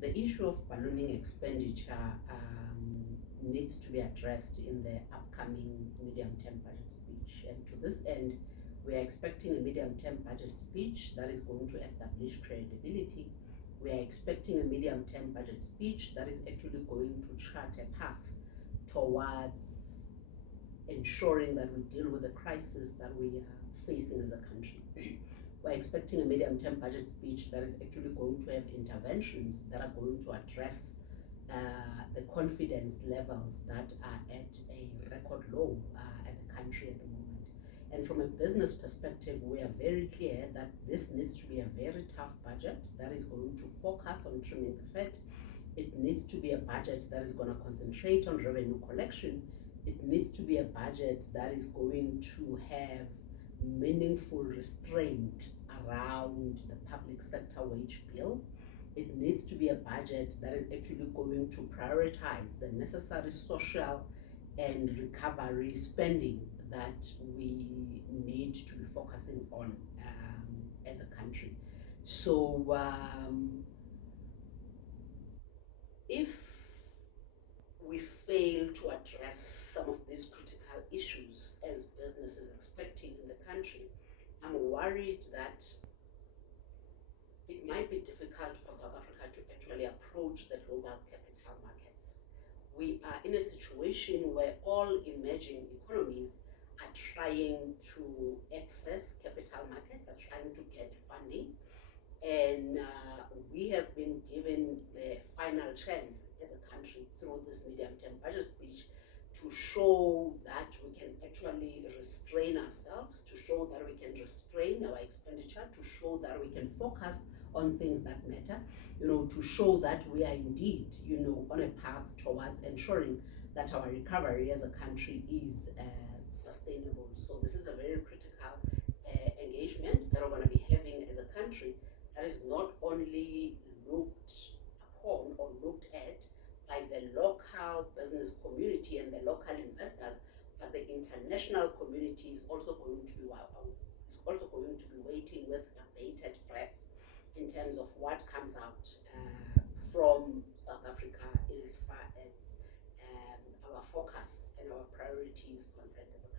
The issue of ballooning expenditure needs to be addressed in the upcoming medium-term budget speech. And to this end, we are expecting a medium-term budget speech that is going to establish credibility. We are expecting a medium-term budget speech that is actually going to chart a path towards ensuring that we deal with the crisis that we are facing as a country. We're expecting a medium-term budget speech that is actually going to have interventions that are going to address the confidence levels that are at a record low at the country at the moment. And from a business perspective, we are very clear that this needs to be a very tough budget that is going to focus on trimming the fat. It needs to be a budget that is going to concentrate on revenue collection. It needs to be a budget that is going to have meaningful restraint around the public sector wage bill. It needs to be a budget that is actually going to prioritize the necessary social and recovery spending that we need to be focusing on as a country. So if we fail to address some of these critical issues as business is expecting in the country, I'm worried that it might be difficult for South Africa to actually approach the global capital markets. We are in a situation where all emerging economies are trying to access capital markets, are trying to get funding, and we have been given the final chance as a country through this medium-term budget speech to show that we can actually restrain ourselves, to show that we can restrain our expenditure, to show that we can focus on things that matter, to show that we are indeed, on a path towards ensuring that our recovery as a country is sustainable. So this is a very critical engagement that we're going to be having as a country that is not only looked upon or looked at by the local business community and the local investors, but the international community is also going to be waiting with bated breath in terms of what comes out from South Africa as far as our focus and our priorities concerned as a